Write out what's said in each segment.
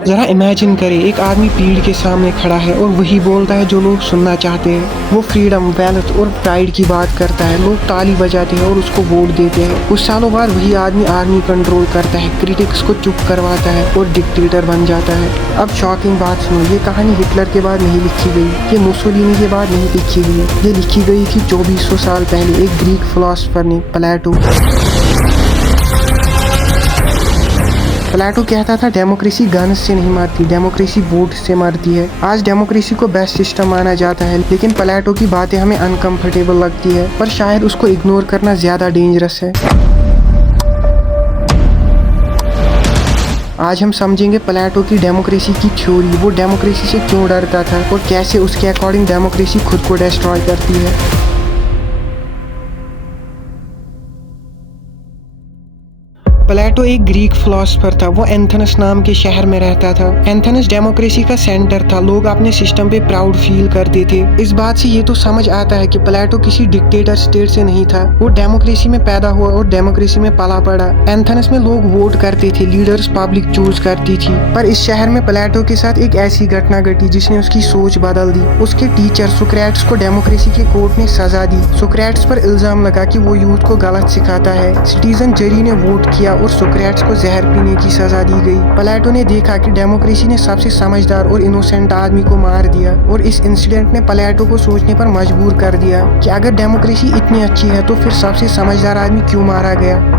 जरा इमेजिन करें, एक आदमी भीड़ के सामने खड़ा है और वही बोलता है जो लोग सुनना चाहते हैं। वो फ्रीडम, वेल्थ और प्राइड की बात करता है। लोग ताली बजाते हैं और उसको वोट देते हैं। कुछ सालों बाद वही आदमी आर्मी कंट्रोल करता है, क्रिटिक्स को चुप करवाता है और डिक्टेटर बन जाता है। अब शॉकिंग बात सुनो, ये कहानी हिटलर के बाद नहीं लिखी गई, ये मुसोलिनी के बाद नहीं लिखी गई, ये लिखी गई थी 2400 साल पहले एक ग्रीक फिलोसोफर ने, प्लेटो। प्लेटो कहता था डेमोक्रेसी गन्स से नहीं मरती, डेमोक्रेसी वोट से मरती है। आज डेमोक्रेसी को बेस्ट सिस्टम माना जाता है, लेकिन प्लेटो की बातें हमें अनकंफर्टेबल लगती है, पर शायद उसको इग्नोर करना ज्यादा डेंजरस है। आज हम समझेंगे प्लेटो की डेमोक्रेसी की थ्योरी, वो डेमोक्रेसी से क्यों डरता था और कैसे उसके अकॉर्डिंग डेमोक्रेसी खुद को डिस्ट्रॉय करती है। प्लेटो एक ग्रीक फिलोसोफर था। वो एथेंस नाम के शहर में रहता था। एथेंस डेमोक्रेसी का सेंटर था। लोग अपने सिस्टम पे प्राउड फील करते थे। इस बात से ये तो समझ आता है कि प्लेटो किसी डिक्टेटर स्टेट से नहीं था। वो डेमोक्रेसी में पैदा हुआ और डेमोक्रेसी में पला पड़ा। एथेंस में लोग वोट करते थे, लीडर्स पब्लिक चूज करती थी। पर इस शहर में प्लेटो के साथ एक ऐसी घटना घटी जिसने उसकी सोच बदल दी। उसके टीचर सोक्रेटिस को डेमोक्रेसी के कोर्ट ने सजा दी। सोक्रेटिस पर इल्जाम लगा कि वो यूथ को गलत सिखाता है। सिटीजन जरी ने वोट किया और सोक्रेटिस को जहर पीने की सजा दी गई। प्लेटो ने देखा कि डेमोक्रेसी ने सबसे समझदार और इनोसेंट आदमी को मार दिया, और इस इंसिडेंट ने प्लेटो को सोचने पर मजबूर कर दिया कि अगर डेमोक्रेसी इतनी अच्छी है तो फिर सबसे समझदार आदमी क्यों मारा गया।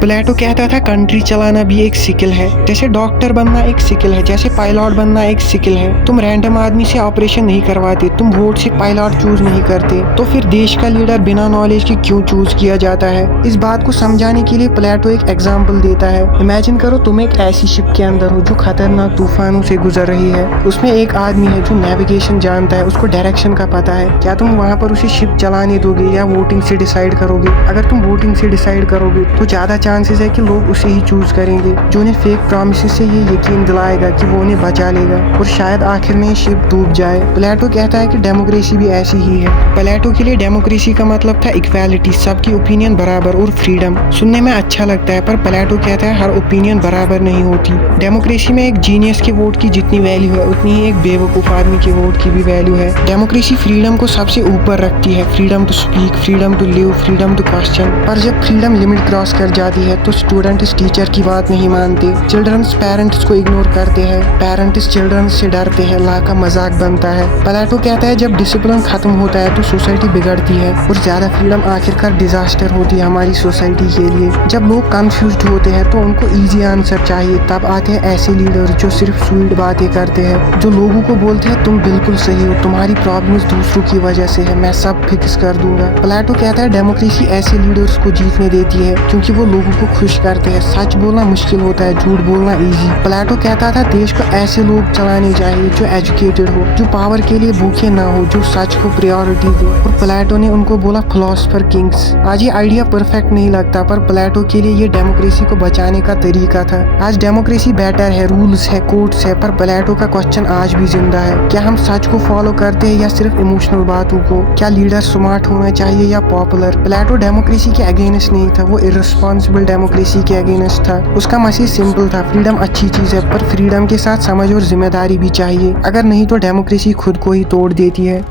प्लेटो कहता था कंट्री चलाना भी एक स्किल है, जैसे डॉक्टर बनना एक स्किल है, जैसे पायलट बनना एक स्किल है। तुम रैंडम आदमी से ऑपरेशन नहीं करवाते, तुम वोट से पायलट चूज नहीं करते, तो फिर देश का लीडर बिना नॉलेज के क्यों चूज किया जाता है। इस बात को समझाने के लिए प्लेटो एक एग्जाम्पल देता है। इमेजिन करो तुम एक ऐसी शिप के अंदर हो जो खतरनाक तूफानों से गुजर रही है। उसमें एक आदमी है जो नेविगेशन जानता है, उसको डायरेक्शन का पता है। क्या तुम वहाँ पर उसे शिप चलाने दोगे या वोटिंग से डिसाइड करोगे? अगर तुम वोटिंग से डिसाइड करोगे तो ज्यादा चांसेस है कि लोग उसे ही चूज करेंगे, जो उन्हें फेक प्रॉमिसेस से ये यकीन दिलाएगा कि वो उन्हें बचा लेगा, और शायद आखिर में शिप डूब जाए। प्लेटो कहता है कि डेमोक्रेसी भी ऐसी ही है। प्लेटो के लिए डेमोक्रेसी का मतलब था इक्वालिटी, सबकी ओपिनियन बराबर और फ्रीडम। सुनने में अच्छा लगता है, पर प्लेटो कहता है हर ओपिनियन बराबर नहीं होती। डेमोक्रेसी में एक जीनियस के वोट की जितनी वैल्यू है उतनी ही एक बेवकूफ आदमी के वोट की भी वैल्यू है। डेमोक्रेसी फ्रीडम को सबसे ऊपर रखती है, freedom to speak, freedom to live, freedom to question. पर जब फ्रीडम लिमिट क्रॉस कर जाती है तो स्टूडेंट्स टीचर की बात नहीं मानते, चिल्ड्रंस पेरेंट्स को इग्नोर करते हैं, पेरेंट्स चिल्ड्रंस से डरते हैं, लॉ का मजाक बनता है। प्लेटो कहता है जब डिसिप्लिन खत्म होता है तो सोसाइटी बिगड़ती है, और ज्यादा फ्रीडम आखिरकार डिजास्टर होती है हमारी सोसाइटी के लिए। जब लोग कंफ्यूज्ड होते हैं तो उनको इजी आंसर चाहिए, तब आते हैं ऐसे लीडर जो सिर्फ स्वीट बातें करते हैं, जो लोगों को बोलते हैं तुम बिल्कुल सही हो, तुम्हारी प्रॉब्लम्स दूसरों की वजह से है, मैं सब फिक्स कर दूंगा। प्लेटो कहता है डेमोक्रेसी ऐसे लीडर्स को जीतने देती है क्योंकि वो लोगों को खुश करते हैं। सच बोलना मुश्किल होता है, झूठ बोलना इजी। प्लेटो कहता था देश को ऐसे लोग चलाने चाहिए जो एजुकेटेड हो, जो पावर के लिए भूखे ना हो, जो सच को प्रायोरिटी दे, और प्लेटो ने उनको बोला फिलोसोफर किंग्स। आज ये आइडिया परफेक्ट नहीं लगता, पर प्लेटो के लिए ये डेमोक्रेसी को बचाने का तरीका था। आज डेमोक्रेसी बेटर है, रूल्स है, कोर्ट्स है, पर प्लेटो का क्वेश्चन आज भी जिंदा है। क्या हम सच को फॉलो करते हैं या सिर्फ इमोशनल बातों को? क्या लीडर स्मार्ट होना चाहिए या पॉपुलर? प्लेटो डेमोक्रेसी के अगेंस्ट नहीं था, वो इररिस्पॉन्सिबल डेमोक्रेसी के अगेंस्ट था। उसका मैसेज सिंपल था, फ्रीडम अच्छी चीज है, पर फ्रीडम के साथ समझ और जिम्मेदारी भी चाहिए, अगर नहीं तो डेमोक्रेसी खुद को ही तोड़ देती है।